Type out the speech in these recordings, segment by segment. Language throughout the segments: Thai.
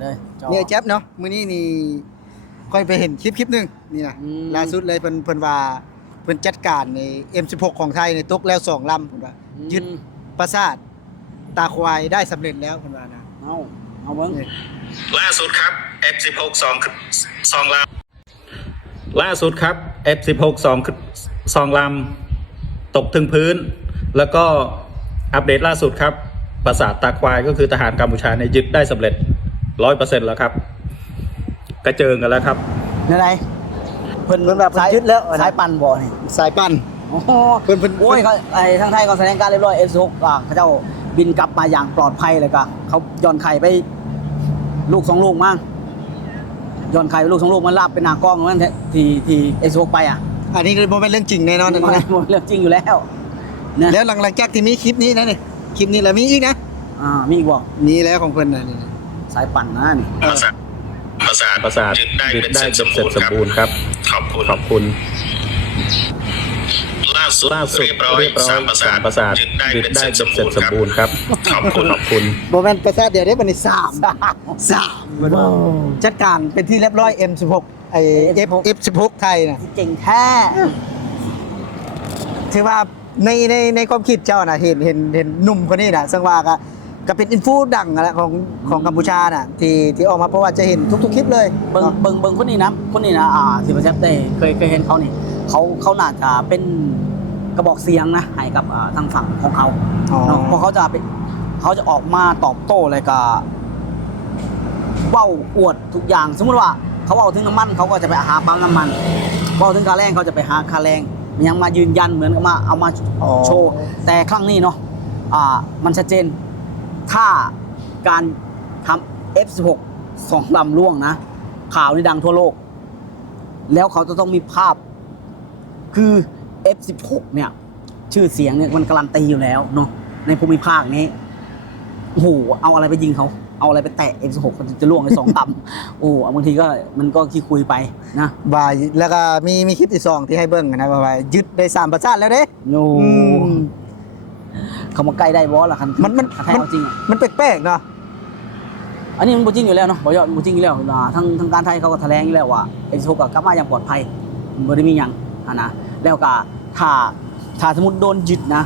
เลยจอ เนี่ยแจ๊บเนาะมื้อนี้นี่ค่อยไปเห็นคลิปคลิปหนึงนี่นะอืม ล่าสุดเลยเพิ่นเพิ่นว่าเพิ่นจัดการใน M16 ของไทยในตกแล้วสองลำเพิ่นว่ายึด ปราสาทตาควายได้สำเร็จแล้วเพิ่นว่านะ เอาเอาเบิ่งนี่ ล่าสุดครับ F16 สองสองลำล่าสุดครับ F16 สองสองลำตกถึงพื้น แล้วก็อัปเดตล่าสุดครับปราสาทตาควายก็คือทหารกัมพูชาในยยึดได้สำเร็จ ร้อยเปอร์เซ็นต์แล้วครับ กระเจิงกันแล้วครับนี่ไรเพิ่นเพิ่นแบบสายยึดแล้วสายปั่นบ่นี่สายปั้นโอ้โหเพิ่นเพิ่นโอ้ยเขาไอ้ทางไทยก็แสดงการเรียบร้อย F16 อะเขาเจ้าบินกลับมาอย่างปลอดภัยเลยก็เขาย้อนไข่ไป ลูกสองลูกมั้งย้อนไข่ไปลูกสองลูกมันลาบเป็นหน้ากล้องนั่นที่ที่ F16 ไปอะ อันนี้ก็บ่เป็นเรื่องจริงแน่นอนอันนี้นะเรื่องจริงอยู่แล้วนะแล้วหลังหลังจากที่มีคลิปนี้นะนี่คลิปนี้แล้วมีอีกนะอ่ามีอีกบ่มีแล้วของเพิ่นน่ะนี่นะ สายปั่นนะนี่ปราสาทปราสาทปราสาทยึดได้ยึดเป็นได้เสร็จเป็นเสร็จสมบูรณ์ครับ ขอบคุณขอบคุณล่าสุดล่าสุดเรียบร้อยเรียบร้อยสามปราสาทสามปราสาทยึดได้ยึดเป็นได้เสร็จเป็นสเสร็จมสมบูบูรรณ์ณ์คครับรับขอบคุณขอบคุณบ่แม่นประสาทเดียวได้บัดนี้สามสามเพิ่นว่าจัดการเป็นที่เรียบร้อย M16 ไอ้ F F16 ไทยน่ะเก่งแท้ถือว่าในในในความคิดเจ้าน่ะเห็นเห็นเห็นหนุ่มคนนี้น่ะซึ่งว่าก็ ก็เป็นอินฟูดังนั่นแหละของของกัมพูชาน่ะที่ที่ออกมาเพราะว่าจะเห็นทุก ๆ คลิปเลยเบิ่งเนาะเบิ่งเบิ่งคนนี้นะคนนี้นะอ่าที่ประชับได้เคยเคยเห็นเขานี่เขาเขาน่าจะเป็นกระบอกเสียงนะให้กับอ่าทางฝั่งของเขาอ๋อเนาะเพราะเขาจะเป็นเขาจะออกมาตอบโต้อะไรกับเว้าอวดทุกอย่าง สมมุติว่าเขาเอาถึงน้ำมันเขาก็จะไปหาปั๊มน้ำมันเว้าถึงค่าแรงเขาจะไปหาค่าแรงยังมายืนยันเหมือนกับมาเอามา อ๋อ โชว์แต่ครั้งนี้เนาะอ่ามันชัดเจน ถ้าการทำ F16 สองลำล่วงนะ ข่าวนี่ดังทั่วโลก แล้วเขาจะต้องมีภาพ คือ F16 เนี่ย ชื่อเสียงเนี่ยมันการันตีอยู่แล้วเนาะในภูมิภาคนี้โอ้โหเอาอะไรไปยิงเขา เอาอะไรไปแตะ F16 มันจะล่วงในสองต่ำโอ้บางทีก็มันก็ขี้คุยไปนะว่าแล้วก็มีมีคลิปที่สองที่ให้เบิ่งนะว่าว่ายึดได้สามประสาทแล้วเด้โอ้อืม เขามาใกล้ได้บอสละคันมันมันถ้ามันเอาจริงอะมันแปลกๆเนาะอันนี้มันบูจริงอยู่แล้วเนาะบอกยอดบูจริงอยู่แล้วอ่าทางทางการไทยเขาก็แถลงอยู่แล้วว่าเอ็กโซกับกลับมาอย่างปลอดภัยบ่ได้มีหยังอะนะแล้วก็ถ้าถ้าสมมติโดนยึดนะ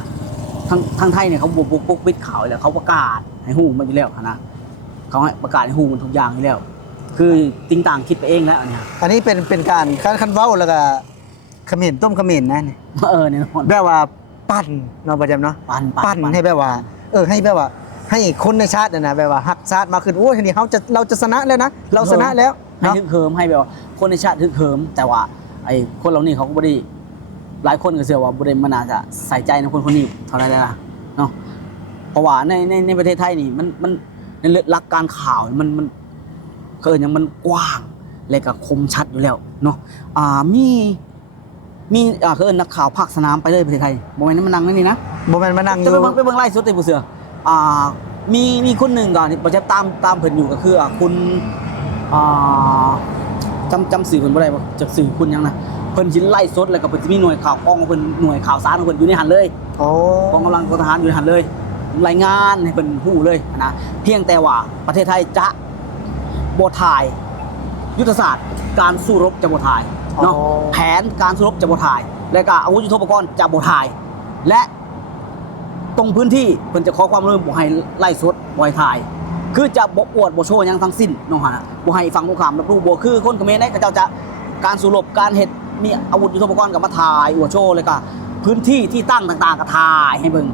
ทางทางไทยเนี่ยเขาบุกบุกบุกปิดข่าวอยู่แล้วเขาประกาศให้หูมันอยู่แล้วอะนะเขาให้ประกาศให้หูมันทุกอย่างอยู่แล้ว คือติงต่างคิดไปเองแล้วอันเนี้ยอันนี้เป็นเป็นการคันคันเว้าแล้วก็เขมิ้นต้มเขมิ้นนะนี่เออเนี่ยนอน แบบว่า ปั่นเนาะประจำเนาะปั่นปั้นให้แบบว่า เออให้แบบว่า ให้คนในชาติน่ะนะแบบว่าฮักชาติมากขึ้นโอ้ยทีนี้เขาจะเราจะชนะแล้วนะเราชนะแล้วให้เนาะทึกเหิมให้แบบว่าคนในชาติทึกเหิมแต่ว่า ไอ้คนเหล่านี้เขาก็บ่ได้หลายคนก็เชื่อว่าบ่ได้มันอาจจะใส่ใจในคนคนนี้เท่าไหรเลยล่ะเนาะเพราะว่าในในในประเทศไทยนี่มันมันในเรื่องหลักการข่าวมันมันเกินอย่างมันกว้างและก็คมชัดอยู่แล้วเนาะอ่ามี มีอ่าเกินนักข่าวภาคสนามไปเลยประเทศไทยบ่แม่นมันนั่งนั่นนี่นะบ่แม่นมานั่งอจะยู่ ไปเบิ่งไปเบิ่งไล่สุดติผู้เสืออ่ามีมีคนหนึ่งก่อนที่ประจะตามตามเพิ่นอยู่ก็คืออ่าคุณอ่าจำจำสื่อเพิ่นบ่ได้บ่จักสื่อคุณหยังนะเพิ่นสิไล่สดแล้วก็เพิ่นสิมีหน่วยข่าวกองของเพิ่นหน่วยข่าวสารของเพิ่นอยู่ในหันเลย โอ้กองกำลังกองทหารอยู่ในหันเลย รายงานให้เพิ่นฮู้เลยนะเพียงแต่ว่าประเทศไทยจะบ่ถ่าย ยุทธศาสตร์ การสู้รบจะบ่ถ่าย เนาะแผนการสู้รบจะบ่ถ่าย และก็อาวุธยุทโธปกรณ์จะบ่ถ่าย และตรงพื้นที่เพิ่นจะขอความร่วมมือบ่ให้ไล่สดบ่ให้ถ่าย คือจะบ่อวดบ่โชว์หยังทั้งสิ้นเนาะฮะบ่ให้ฝั่งตรงข้ามรับรู้บ่คือคนเขมรได้ก็เจ้าจะการสู้รบการเฮ็ดมีอาวุธยุทโธปกรณ์กับมาถ่ายอวดโชว์เลยก็พื้นที่ที่ตั้งต่างๆก็ถ่ายให้เบิ่ง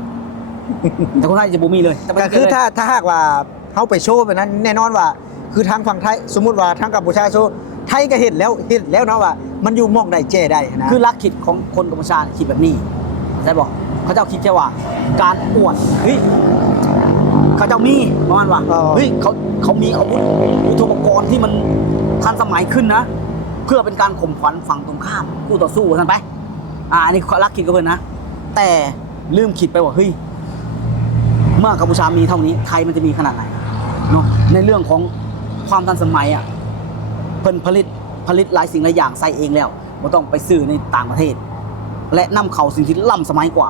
แต่คนไทยจะบ่มีเลยแต่ประก็เทศคือเลยถ้าถ้าหากว่าเขาไปโชว์แบบนั้นแน่นอนว่า คือทางฝั่งไทยสมมุติว่าทางกัมพูชาโชว์ไทยก็เห็นแล้วเห็นแล้วเนาะว่า มันอยู่หมองใดเจได้นะคือลักคิดของคนกัมพูชาคิดแบบนี้ใช่บอกเขาเจ้าคิดแค่ว่า การอวดเฮ้ยเขาเจ้ามีประมาณว่าเฮ้ยเขาเขามีอาวุธยุทโธปกรณ์ที่มันทันสมัยขึ้นนะ เพื่อเป็นการข่มขวัญฝั่งตรงข้ามคู่ต่อสู้ท่านไป อ่าอันนี้ลักคิดกับเพื่อนนะ แต่ลืมคิดไปว่าเฮ้ยเมื่อกัมพูชามีเท่านี้ไทยมันจะมีขนาดไหนเนาะในเรื่องของความทันสมัยอะเพิ่นผลิต ผลิตหลายสิ่งหลายอย่างใส่เองแล้วบ่ต้องไปซื้อในต่างประเทศ และนำเข้าสิ่งที่ล้ำสมัยกว่า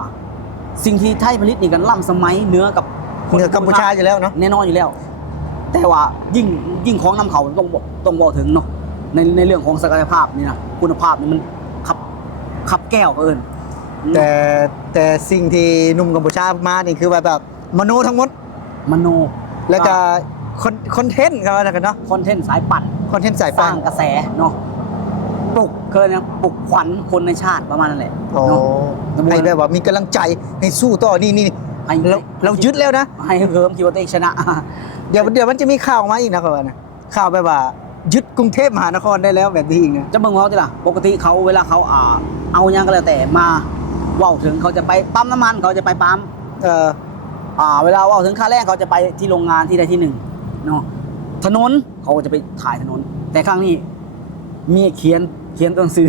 สิ่งที่ไทยผลิตนี่กันล้ำสมัยเหนือกับเหนือกัมพูชาอยู่แล้วเนาะแน่นอนอยู่แล้ว แต่ว่ายิ่งยิ่งของนำเขาต้องบอกต้องบอกถึงเนาะในในเรื่องของศักยภาพนี่นะคุณภาพนี่มันขับขับแก้วเอิญแต่แต่สิ่งที่หนุ่มกัมพูชามานี่คือว่าแบบมโนทั้งหมดมโนแล้วก็คอนคอนเทนต์กันแล้วกันเนาะคอนเทนต์สายปั่นค อนเทนต์สายสฟัร้างงกระแสเนาะปลุกเกินนะปลุกขวัญคนในชาติประมาณนั้นแหละโอ้เนาะให้แบบว่ามีกำลังใจให้สู้ต่อนี่นี่ให้เราเรายึดแล้วนะ ให้เพิ่มคิดว่าตัวเองชนะ เดี๋ยวเดี๋ยวมันจะมีข่าวมาอีกนะครับว่านะข่าวแบบว่า ยึดกรุงเทพมหานครได้แล้วแบบนี้อีกนะจะเบิ่งเขาทีละปกติเขาเวลาเขาอ่า เอายังก็แล้วแต่มาเว่าถึงเขาจะไปปั๊มน้ำมันเขาจะไปปั๊ม เออ อ่าเวลาเว่าถึงค่าแรงเขาจะไปที่โรงงานที่ใดที่หนึ่งเนาะ ถนนเขาก็จะไปถ่ายถนน แต่ครั้งนี้มีเขียนเขียนตัวหนังสือ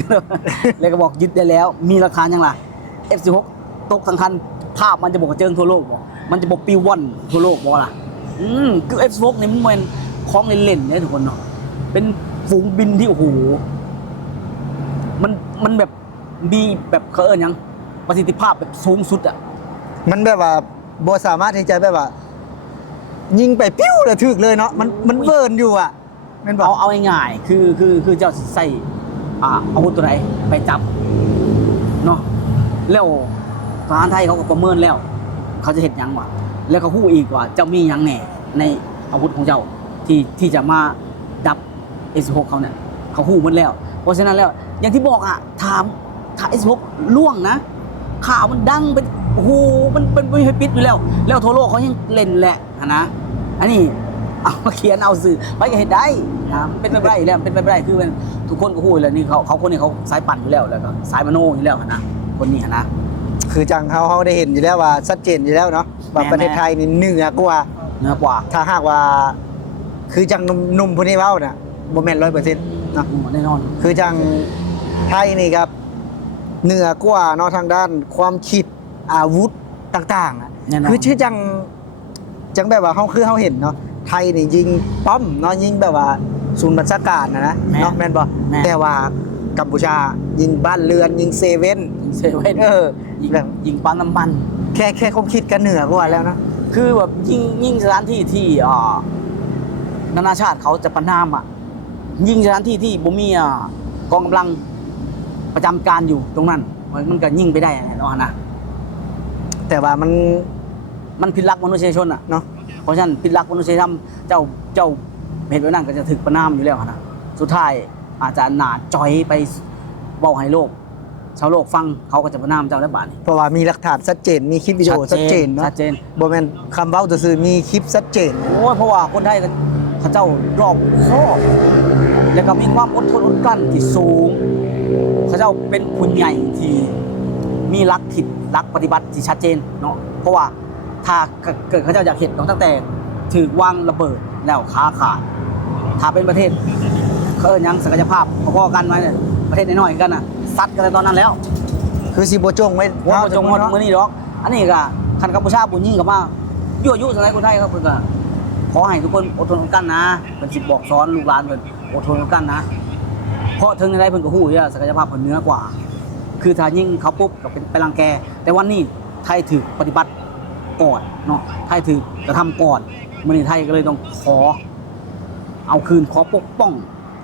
แล้วก็บอกยึดได้แล้ว มีราคายังล่ะ F16 ตกสังคัน ภาพมันจะบอกกระเจิงทั่วโลกบอกมันจะบอกปิวว่อนทั่วโลกบอกล่ะ อืมคือ F16 นี่มันเป็นของเล่นๆเนี่ยทุกคนเนาะเป็นฝูงบินที่โอ้โหมันมันแบบมีแบบเขาเอิญยังประสิทธิภาพแบบสูงสุดอะมันแบบว่าบ่สามารถที่จะแบบว่า ยิงไปปิ้วเลยถึกเลยเนาะมันมันเบิร์นอยู่อะแมันบอเอากเอาง่ายๆคือคือคือเจ้าใส่อ่าอาวุธตัวไหนไปจับเนาะแล้วทหารไทยเขาก็ประเมินแล้ว เขาจะเห็นยังวะแล้วก็พูดอีกว่าเจ้ามีหยังแหน่ในอาวุธของเจ้าที่ที่จะมาดับ S16 เขาเนี่ยเขาพูดหมดแล้ว เพราะฉะนั้นแล้วอย่างที่บอกอะถามถ้า S16 ล่วงนะข่าวมันดังเป็น โอ้โหมันเป็นไม่ให้ปิดอยู่แล้ว แล้วทั่วโลกเขายังเล่นแหละอะนะอันนี้เอามาเขียนเอาสื่อไปก็เห็นได้นะมันเป็นไปไม่ได้อยู่แล้วมันเป็นไปไม่ได้คือมันทุกคนก็พูดอยู่แล้วนี่เขาเขาคนนี้เขาสายปั่นอยู่แล้วแล้วก็สายมโนอยู่แล้วอะนะคนนี้อะนะคือจังเขาเขาได้เห็นอยู่แล้วว่าชัดเจนอยู่แล้วเนาะว่าแม่ประเทศไทยนี่เหนือกว่าเหนือกว่า ถ้าหากว่า คือจังหนุ่มหนุ่มผู้นี้เว้าน่ะโมเมนต์ร้อยเปอร์เซ็นต์เนาะอืมแน่นอน คือจังไทยนี่ครับเหนือกว่าเนาะทางด้านความคิด อาวุธต่างๆอะแน่นอนคือชื่อจังจังแบบว่าเขาคือเขาเห็นเนาะไทยนี่ยิงป้อมเนาะยิงแบบว่าศูนย์บัญชาการนะนะแม่เนาะแม่นบ่แม่แต่ว่ากัมพูชายิงบ้านเรือนยิงเซเว่นยิงเซเว่นเออยิงแบบยิงปั๊มน้ำมัน แค่แค่ความคิดกันเหนือกว่าแล้วเนาะคือแบบยิ่งยิ่งสถานที่ที่อ่านานาชาติเขาจะประนามอะยิ่งสถานที่ที่บ่มีอ่ากองกำลังประจำการอยู่ตรงนั้น มันมันก็ยิ่งไปได้เนาะนะ แต่ว่ามันมันผิดหลักมนุษยชนอะเนาะเพราะฉะนั้นผิดหลักมนุษยธรรมเจ้าเจ้าเห็นไว้นั่นก็จะถึกประนามอยู่แล้วนะสุดท้ายอาจจะหนาจอยไปเว้าให้โลก ชาวโลกฟังเขาก็จะประนามเจ้าได้บาดนี้เพราะว่ามีหลักฐานชัดเจนมีคลิปวิดีโอชัดเจนเนาะชัดเจนบ่แม่นคำเว้าซื่อๆมีคลิปชัดเจนโอ้ยเพราะว่าคนไทยก็เขาเจ้ารอบคอบแล้วก็มีความอดทนอดกลั้นที่สูงเขาเจ้าเป็นคุณใหญ่ที่ มีรักผิดรักปฏิบัติที่ชัดเจนเนาะเพราะว่าถ้าเกิดเขาเจ้าอยากเห็นต้องตั้งแต่ถือวางระเบิดแล้วขาขาดถ้าเป็นประเทศเขาเอิ้นหยังศักยภาพพอๆกันมาเนี่ยประเทศน้อยๆกันน่ะซัดกันในตอนนั้นแล้วคือสิบ่จงไว้ว่าจงหมดเนาะมื้อนี้ดอก อันนี้ก็คันกัมพูชาบุญยิ่งกับมายั่วยุสไลคนไทยครับเพิ่นก็ขอให้ทุกคนอดทนอดกลั้นนะเพิ่นสิบอกสอนลูกหลานเพิ่นอดทนอดกลั้นนะเพราะถึงในใดเพิ่นก็ฮู้อยู่ว่าศักยภาพเพิ่นเหนือกว่า คือถ้ายิ่งเขาปุ๊บก็เป็นไปรังแก แต่วันนี้ไทยถือปฏิบัติก่อนเนาะไทยถือกระทำก่อนมื้อนี้ไทยก็เลยต้องขอ เอาคืนขอปกป้อง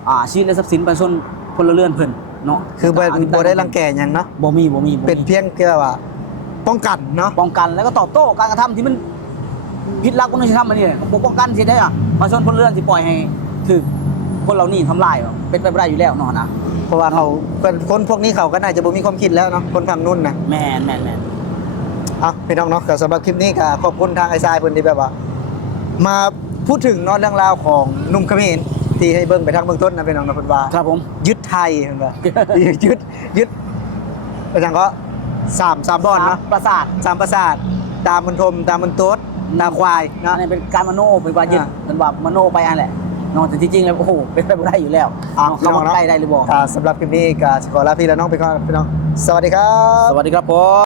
อ่าชีวิตและทรัพย์สินประชาชนพลเรือนเพิ่นเนาะคือบ่บ่ได้รังแกหยังเนาะบ่มีบ่มีบ่มีเป็นเพียงแค่ว่าป้องกันเนาะป้องกันแล้วก็ตอบโต้การกระทำที่มันผิดหลักมนุษยธรรมอันนี้เนี่ยปกป้องกันสิได้อะประชาชนพลเรือนที่ปล่อยให้ถึกคนเหล่านี้ทำลายเหรอเป็นไปไม่ได้อยู่แล้วเนาะนะเพ ราะว่าเขาคนคนพวกนี้เขาก็น่าจะบ่มีความคิดแล้วเนาะคนฝั่งนู้นนะแมนแมนแมนเอาพี่น้องเนาะก็สำหรับคลิปนี้ก็ขอบคุณทางไอ้ทรายเพิ่นที่แบบว่า มาพูดถึงเนอนเรื่องราวของหนุ่มเขมรที่ให้เบิ่งไปทางเบื้องต้นนะพี่น้องนะเพิ่นว่าครับผมยึดไทยเห็นปะยึดยึดอาจารย์ก็สามสามบอนเนาะประสาทสามประสาทตามมันทมตามมันโต๊ดตาควายอัเนาะนนี้เป็นการมโนเป็นว่ายึดอ่าเป็นว่ามโนไปอันแหละ เนาะแต่ที่จริงแล้วโอ้โหเป็นไปไม่ได้อยู่แล้วอะเนาะเขามาใกล้ได้หรือบอกอ่าสำหรับคลิปนี้ก็ขอลาพี่และน้องไปก่อนพี่น้อง สวัสดีครับ สวัสดีครับผม